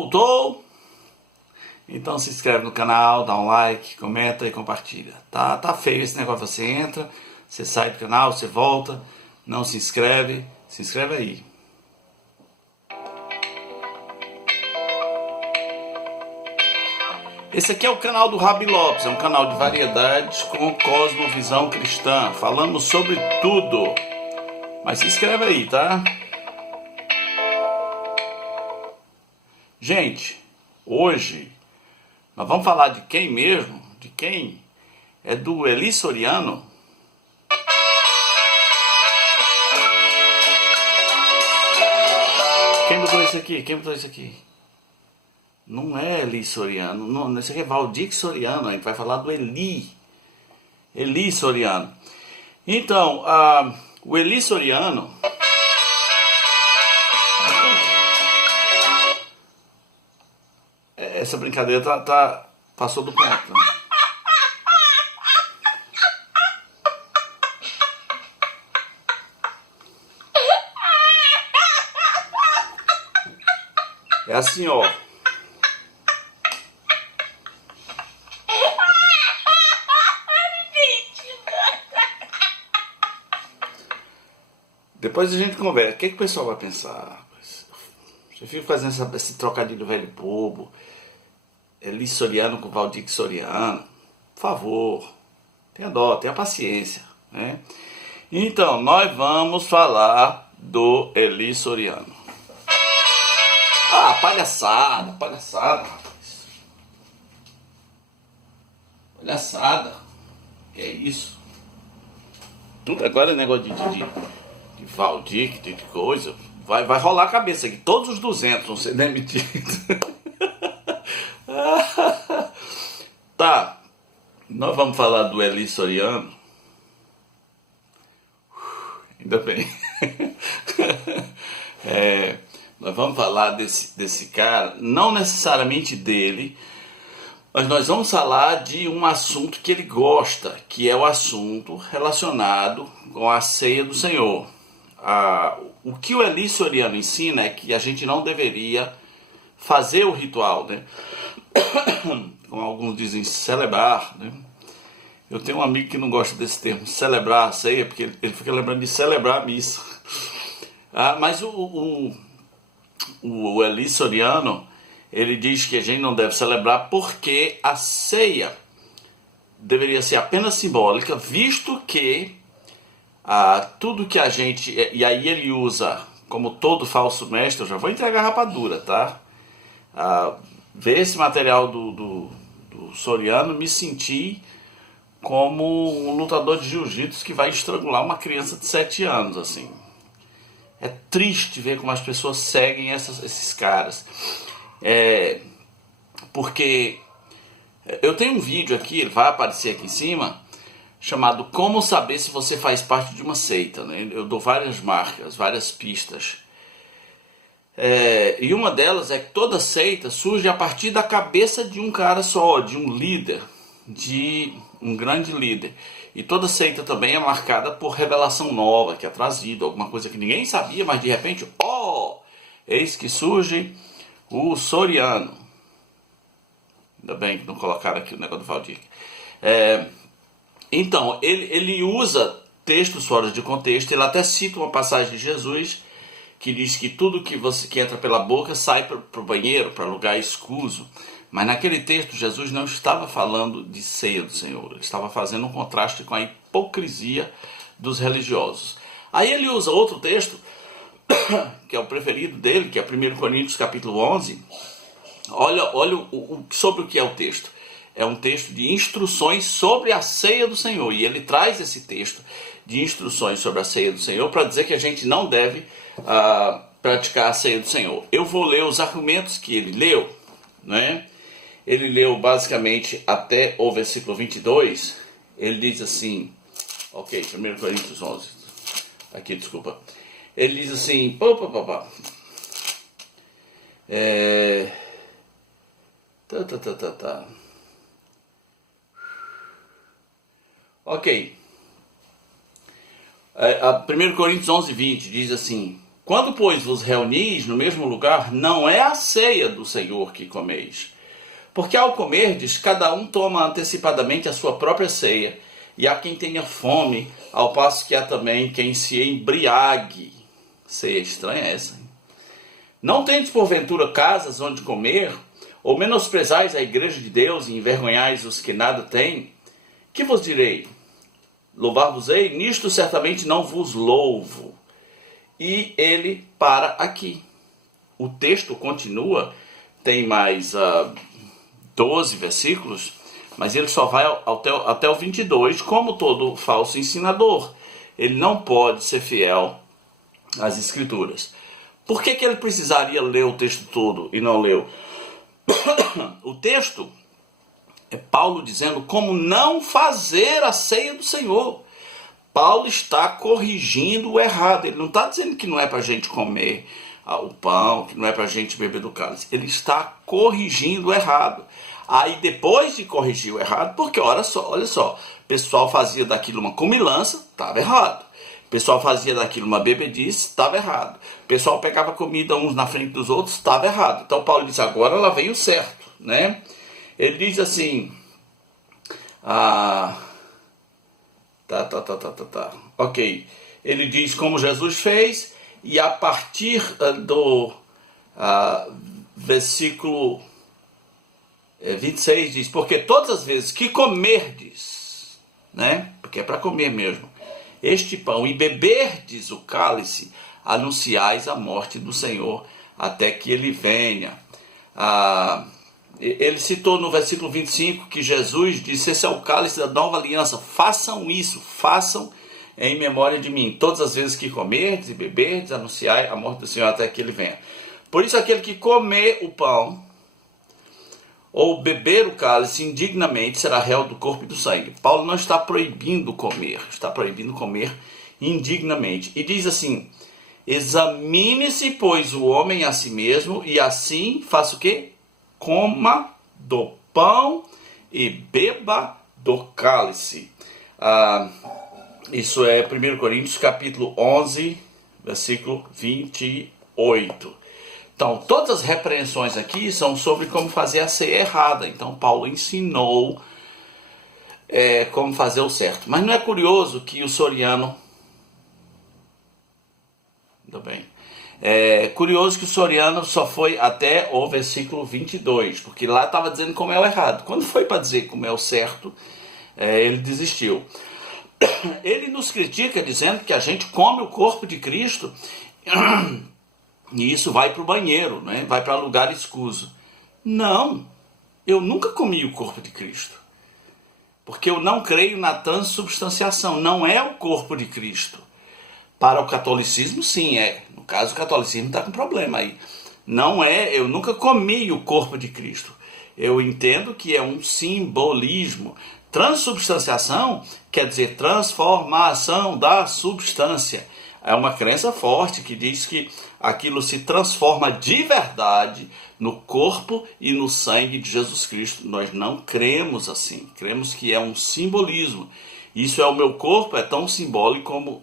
Voltou? Então se inscreve no canal, dá um like, comenta e compartilha. Tá feio esse negócio, você entra, você sai do canal, você volta, não se inscreve aí. Esse aqui é o canal do Rabi Lopes, é um canal de variedades com cosmovisão cristã. Falamos sobre tudo, mas se inscreve aí, tá? Gente, hoje nós vamos falar de quem mesmo? De quem? É do Eli Soriano. Quem botou isso aqui? Quem botou isso aqui? Não é Eli Soriano, não, esse aqui é Valdir Soriano, a gente vai falar do Eli Soriano. Então, o Eli Soriano, essa brincadeira passou do ponto. Né? É assim, ó. Depois a gente conversa. O que o pessoal vai pensar? Você fica fazendo esse trocadilho velho bobo. Eli Soriano com Valdir Soriano. Por favor, tenha dó, tenha paciência. Né? Então, nós vamos falar do Eli Soriano. Palhaçada. Palhaçada. Que é isso? Tudo agora é negócio de Valdir, de coisa. Vai rolar a cabeça aqui. Todos os 200 vão ser demitidos. Tá. Nós vamos falar do Eli Soriano. Ainda bem. Nós vamos falar desse cara, não necessariamente dele, mas nós vamos falar de um assunto que ele gosta, que é o assunto relacionado com a ceia do Senhor. O que o Eli Soriano ensina é que a gente não deveria fazer o ritual, né? Como alguns dizem, celebrar, né? Eu tenho um amigo que não gosta desse termo, celebrar a ceia, porque ele fica lembrando de celebrar a missa. Mas o Eli Soriano, ele diz que a gente não deve celebrar porque a ceia deveria ser apenas simbólica, visto que tudo que a gente... E aí ele usa, como todo falso mestre, eu já vou entregar a rapadura, tá? Ver esse material do Soriano, me senti como um lutador de jiu-jitsu que vai estrangular uma criança de 7 anos, assim. É triste ver como as pessoas seguem esses caras. Porque eu tenho um vídeo aqui, ele vai aparecer aqui em cima, chamado Como Saber Se Você Faz Parte de uma Seita. Né? Eu dou várias marcas, várias pistas. E uma delas é que toda seita surge a partir da cabeça de um cara só, de um líder, de um grande líder. E toda seita também é marcada por revelação nova, que é trazida, alguma coisa que ninguém sabia, mas de repente, eis que surge o Soriano. Ainda bem que não colocaram aqui o negócio do Valdir. Então, ele usa textos fora de contexto, ele até cita uma passagem de Jesus, que diz que tudo que entra pela boca sai para o banheiro, para lugar escuso. Mas naquele texto Jesus não estava falando de ceia do Senhor, ele estava fazendo um contraste com a hipocrisia dos religiosos. Aí ele usa outro texto, que é o preferido dele, que é 1 Coríntios capítulo 11. Olha sobre o que é o texto. É um texto de instruções sobre a ceia do Senhor. E ele traz esse texto de instruções sobre a ceia do Senhor para dizer que a gente não deve praticar a ceia do Senhor. Eu vou ler os argumentos que ele leu, né? Ele leu basicamente até o versículo 22. Ele diz assim, 1 Coríntios 11, aqui, desculpa. Ele diz assim, Ok. 1 Coríntios 11, 20 diz assim: Quando, pois, vos reunis no mesmo lugar, não é a ceia do Senhor que comeis. Porque ao comerdes, cada um toma antecipadamente a sua própria ceia, e há quem tenha fome, ao passo que há também quem se embriague. Ceia estranha essa, hein? Não tendes porventura casas onde comer, ou menosprezais a igreja de Deus e envergonhais os que nada têm? Que vos direi? Louvar-vos-ei? Nisto certamente não vos louvo. E ele para aqui. O texto continua, tem mais 12 versículos, mas ele só vai até o 22, como todo falso ensinador. Ele não pode ser fiel às Escrituras. Por que ele precisaria ler o texto todo e não leu? O texto é Paulo dizendo como não fazer a ceia do Senhor. Paulo está corrigindo o errado. Ele não está dizendo que não é para a gente comer o pão, que não é para a gente beber do cálice. Ele está corrigindo o errado. Aí depois de corrigir o errado, porque olha só, o pessoal fazia daquilo uma comilança, estava errado. O pessoal fazia daquilo uma bebedice, estava errado. O pessoal pegava comida uns na frente dos outros, estava errado. Então Paulo diz, agora lá vem o certo, né? Ele diz assim, ok. Ele diz como Jesus fez, e a partir do versículo 26 diz, porque todas as vezes que comerdes, né? Porque é para comer mesmo, este pão e beberdes o cálice, anunciais a morte do Senhor até que ele venha. Ele citou no versículo 25 que Jesus disse, esse é o cálice da nova aliança, façam isso, façam em memória de mim. Todas as vezes que comerdes e beberdes, anunciai a morte do Senhor até que ele venha. Por isso aquele que comer o pão ou beber o cálice indignamente será réu do corpo e do sangue. Paulo não está proibindo comer, está proibindo comer indignamente. E diz assim, examine-se, pois, o homem a si mesmo, e assim faça o quê? Coma do pão e beba do cálice. Isso é 1 Coríntios capítulo 11, versículo 28. Então, todas as repreensões aqui são sobre como fazer a ceia errada. Então, Paulo ensinou como fazer o certo. Mas não é curioso que o Soriano... Ainda bem. É curioso que o Soriano só foi até o versículo 22, porque lá estava dizendo como é o errado. Quando foi para dizer como é o certo, ele desistiu. Ele nos critica dizendo que a gente come o corpo de Cristo e isso vai para o banheiro, né? Vai para lugar escuso. Não, eu nunca comi o corpo de Cristo, porque eu não creio na transubstanciação, não é o corpo de Cristo. Para o catolicismo, sim, é. No caso, o catolicismo está com problema aí. Não é, eu nunca comi o corpo de Cristo. Eu entendo que é um simbolismo. Transubstanciação quer dizer transformação da substância. É uma crença forte que diz que aquilo se transforma de verdade no corpo e no sangue de Jesus Cristo. Nós não cremos assim. Cremos que é um simbolismo. Isso é o meu corpo, é tão simbólico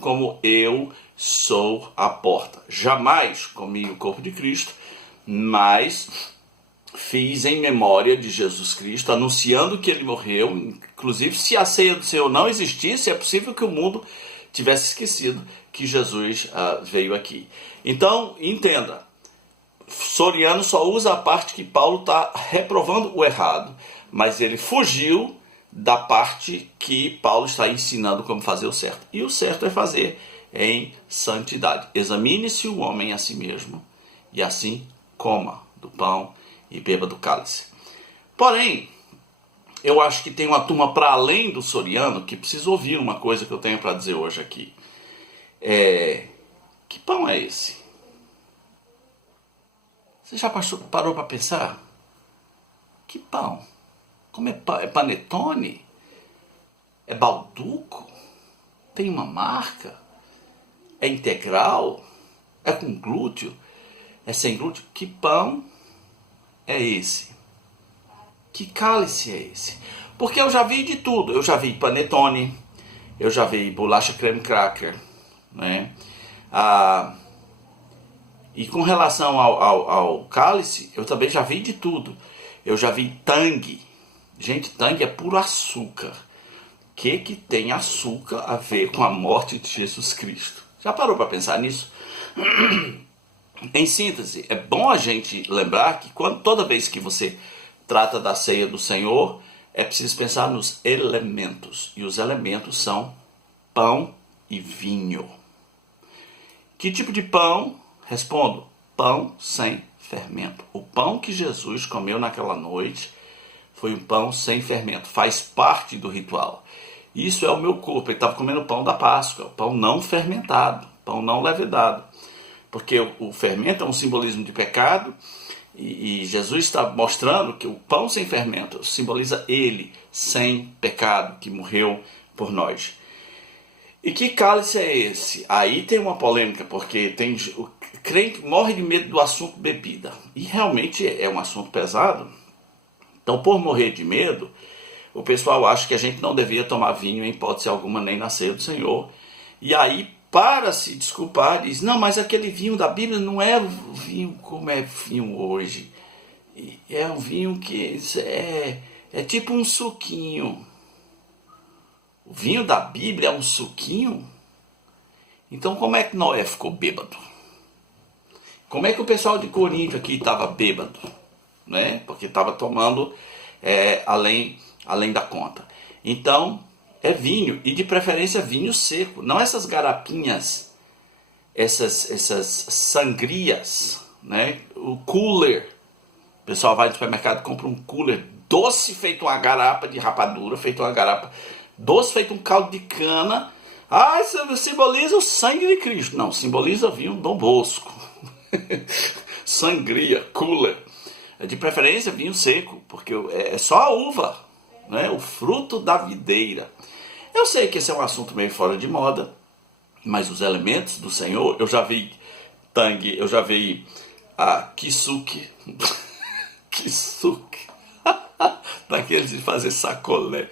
como eu sou a porta. Jamais comi o corpo de Cristo, mas fiz em memória de Jesus Cristo, anunciando que ele morreu. Inclusive, se a ceia do Senhor não existisse, é possível que o mundo tivesse esquecido que Jesus veio aqui. Então, entenda, Soriano só usa a parte que Paulo está reprovando o errado, mas ele fugiu da parte que Paulo está ensinando como fazer o certo. E o certo é fazer em santidade. Examine-se o homem a si mesmo, e assim coma do pão e beba do cálice. Porém, eu acho que tem uma turma para além do Soriano que precisa ouvir uma coisa que eu tenho para dizer hoje aqui. Que pão é esse? Você já parou para pensar? Que pão? Como é pão? É panetone? É balduco? Tem uma marca? É integral? É com glúten? É sem glúten? Que pão é esse? Que cálice é esse? Porque eu já vi de tudo. Eu já vi panetone, eu já vi bolacha creme cracker, né? E com relação ao cálice, eu também já vi de tudo. Eu já vi tangue. Gente, tangue é puro açúcar. O que tem açúcar a ver com a morte de Jesus Cristo? Já parou para pensar nisso? Em síntese, é bom a gente lembrar que toda vez que você trata da ceia do Senhor, é preciso pensar nos elementos. E os elementos são pão e vinho. Que tipo de pão? Respondo, pão sem fermento. O pão que Jesus comeu naquela noite foi um pão sem fermento. Faz parte do ritual. Isso é o meu corpo. Ele estava comendo o pão da Páscoa, pão não fermentado, pão não levedado. Porque o fermento é um simbolismo de pecado e Jesus está mostrando que o pão sem fermento simboliza ele sem pecado, que morreu por nós. E que cálice é esse? Aí tem uma polêmica, porque o crente morre de medo do assunto bebida. E realmente é um assunto pesado. Então, por morrer de medo, o pessoal acha que a gente não devia tomar vinho em hipótese alguma, nem na ceia do Senhor. E aí, para se desculpar, diz, não, mas aquele vinho da Bíblia não é vinho como é vinho hoje. É um vinho que é tipo um suquinho. O vinho da Bíblia é um suquinho? Então como é que Noé ficou bêbado? Como é que o pessoal de Corinto aqui estava bêbado? Né? Porque estava tomando além da conta. Então, é vinho, e de preferência vinho seco. Não essas garapinhas, essas sangrias, né? O cooler. O pessoal vai no supermercado e compra um cooler doce feito uma garapa de rapadura, feito uma garapa doce feito um caldo de cana. Isso simboliza o sangue de Cristo. Não, simboliza vinho Dom Bosco. Sangria, cooler. De preferência vinho seco, porque é só a uva, né? O fruto da videira. Eu sei que esse é um assunto meio fora de moda, mas os elementos do Senhor, eu já vi tangue, eu já vi kisuke, kisuke, daqueles de fazer sacolé.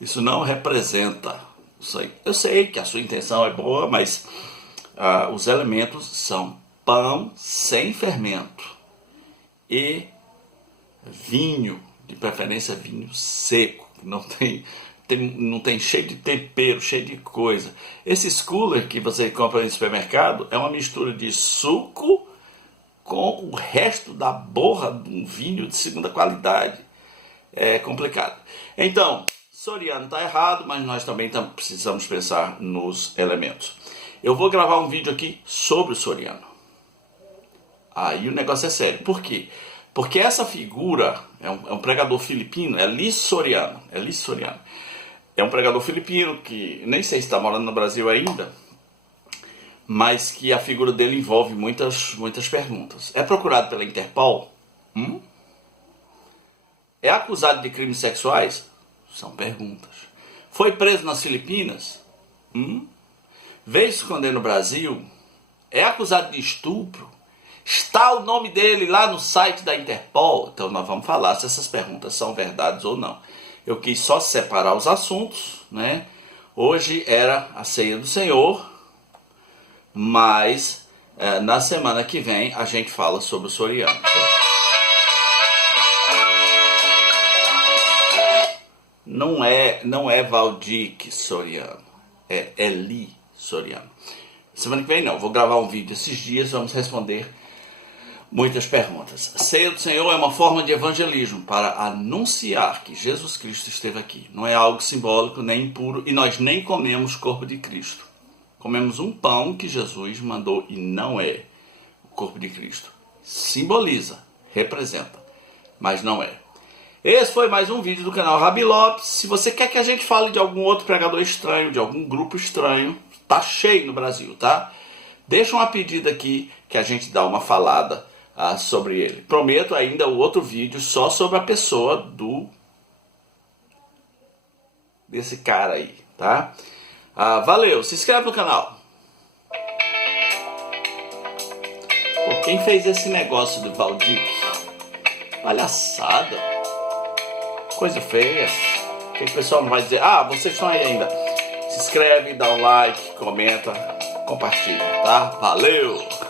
Isso não representa. Eu sei que a sua intenção é boa, mas os elementos são pão sem fermento e vinho, de preferência vinho seco, não tem cheio de tempero, cheio de coisa. Esses cooler que você compra no supermercado é uma mistura de suco com o resto da borra de um vinho de segunda qualidade. É complicado. Então, Soriano está errado, mas nós também precisamos pensar nos elementos. Eu vou gravar um vídeo aqui sobre o Soriano. Aí o negócio é sério. Por quê? Porque essa figura é um pregador filipino, é Lis Soriano. É um pregador filipino que nem sei se está morando no Brasil ainda, mas que a figura dele envolve muitas perguntas. É procurado pela Interpol? É acusado de crimes sexuais? São perguntas. Foi preso nas Filipinas? Veio se esconder no Brasil? É acusado de estupro? Está o nome dele lá no site da Interpol? Então nós vamos falar se essas perguntas são verdades ou não. Eu quis só separar os assuntos, né? Hoje era a ceia do Senhor, mas na semana que vem a gente fala sobre o Soriano. Não é Valdir Soriano, é Eli Soriano. Semana que vem não, vou gravar um vídeo esses dias, vamos responder muitas perguntas. Ceia do Senhor é uma forma de evangelismo para anunciar que Jesus Cristo esteve aqui. Não é algo simbólico nem impuro e nós nem comemos o corpo de Cristo. Comemos um pão que Jesus mandou e não é o corpo de Cristo. Simboliza, representa, mas não é. Esse foi mais um vídeo do canal Rabi Lopes. Se você quer que a gente fale de algum outro pregador estranho, de algum grupo estranho, tá cheio no Brasil, tá? Deixa uma pedida aqui que a gente dá uma falada sobre ele. Prometo ainda o outro vídeo só sobre a pessoa desse cara aí, tá? Valeu, se inscreve no canal. Pô, quem fez esse negócio do Valdir? Palhaçada. Coisa feia. Que o pessoal não vai dizer, vocês estão aí ainda. Se inscreve, dá um like, comenta. compartilha, tá? Valeu!